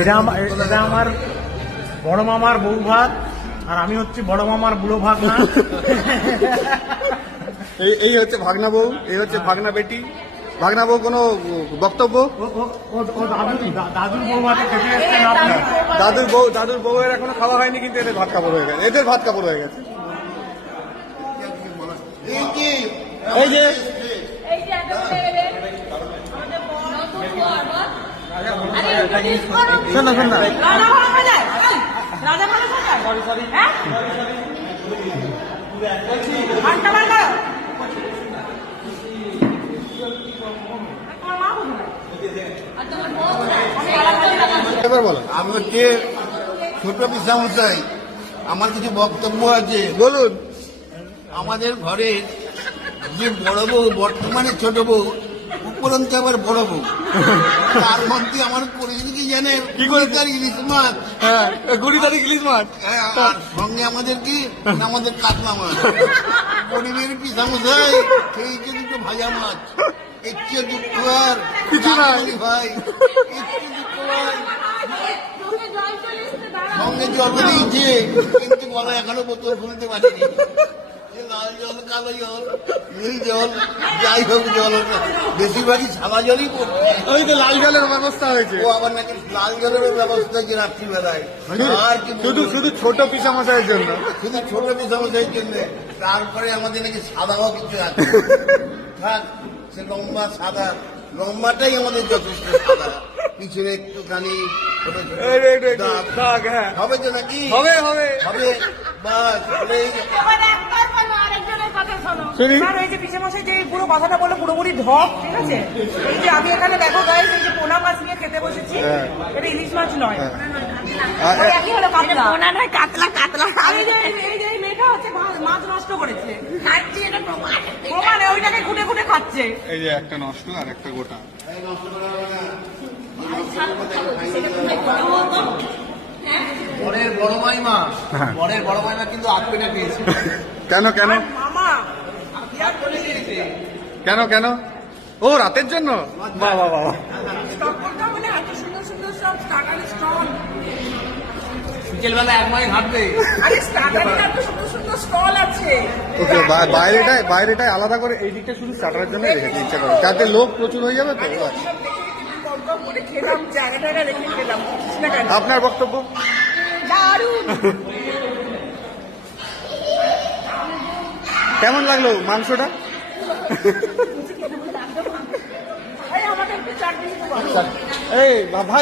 এটা আমার বড় মামার বউ ভাত, আর আমি হচ্ছে বড় মামার বুড়ো ভাগনা। এই হচ্ছে ভাগনা বউ, এই হচ্ছে ভাগনা বেটি। ভাগনা বউ কোনো বক্তব্য? দাদুর বউ ভাতে খেতে এসছেন আপনি? দাদুর বউয়ের এখনো খাওয়া হয়নি, কিন্তু এদের ভাত কাপড় হয়ে গেছে, এদের ভাত কাপড় হয়ে গেছে। এই যে শোন না এবার বলো। আমি হচ্ছে ছোট পিসামশাই, আমার কিছু বক্তব্য আছে। বলুন। আমাদের ঘরে যে বড় বউ, বর্তমানে ছোট বউ, উপরন্ত আবার বড় বউ, তার মধ্যে আমার পরিচিতি কি জানে? কি করে? ইলিশ মাছ। হ্যাঁ, 20 তারিখ ইলিশ মাছ। হ্যাঁ, আর সঙ্গে আমাদের কি আমাদের কাতলা মাছ। গরিবের পিসামশাই সেই যে দুটো ভাজা মাছ, একটু যুক্ত আর কিছু নাই ভাই, একটু যুক্ত ভাই সঙ্গে জল দিয়েছে, কিন্তু বড় এখনো বোতল খুলতে পারিনি। লাল জল, কালো জল, নীল জল, যাই হোক জল, বেশিরভাগই সাদা জলই পড়ছে। ওই তো লাল জলের ব্যবস্থা হয়েছে। ও আবার নাকি লাল জলের ব্যবস্থা হয়েছে রাত্রিবেলায়। আর কি শুধু ছোট পিসামশাইয়ের জন্য, শুধু ছোট পিসামশাইয়ের জন্য। তারপরে আমাদের নাকি সাদাও কিছু আছে। থাক, সে লম্বা সাদা, লম্বাটাই আমাদের যথেষ্ট সাদা, পিছনে একটুখানি ছোট ছোট দাগ। হ্যাঁ, হবে তো নাকি? হবে বাস হলেই। পিসেমশাই যে পুরো কথাটা বললো পুরোপুরি ঢপ, ঠিক আছে? এই যে আমি এখানে দেখো গাইস, এই যে পোনা মাছ নিয়ে খেতে বসেছি, এটা ইলিশ মাছ নয়, ওই একই হলো কাতলা। পোনা নয়, কাতলা। এই যে এই মেয়েটা হচ্ছে মাছ নষ্ট করেছে, খাচ্ছে, এটা প্রমাণ, ওইটাকে খুঁটে খুঁটে খাচ্ছে। এই যে একটা নষ্ট আর একটা গোটা। বরের বড় মাইমা, বরের বড় মাইমা কিন্তু আটকেটা পেয়েছে। কেন মামা কেন? ও রাতের জন্য? বাবা স্টক করতে হবে না, এত সুন্দর সুন্দর সব স্টার্টার স্টল। বিকেলবেলা এক মাই ঘাটবে। আরে স্টার্টারে এত সুন্দর সুন্দর স্টল আছে। ওকে, বাইরেটাই আলাদা করে, এই দিকটা শুধু স্টার্টারের জন্য রেখেছি ইচ্ছা করে, যাতে লোক প্রচুর হয়ে যাবে তো। খেলাম, জায়গাটা রেখে খেলাম। আপনার বক্তব্য? দারুণ। কেমন লাগলো মাংসটা? আমাকে একটু চাটনি দেবো। এই ভাই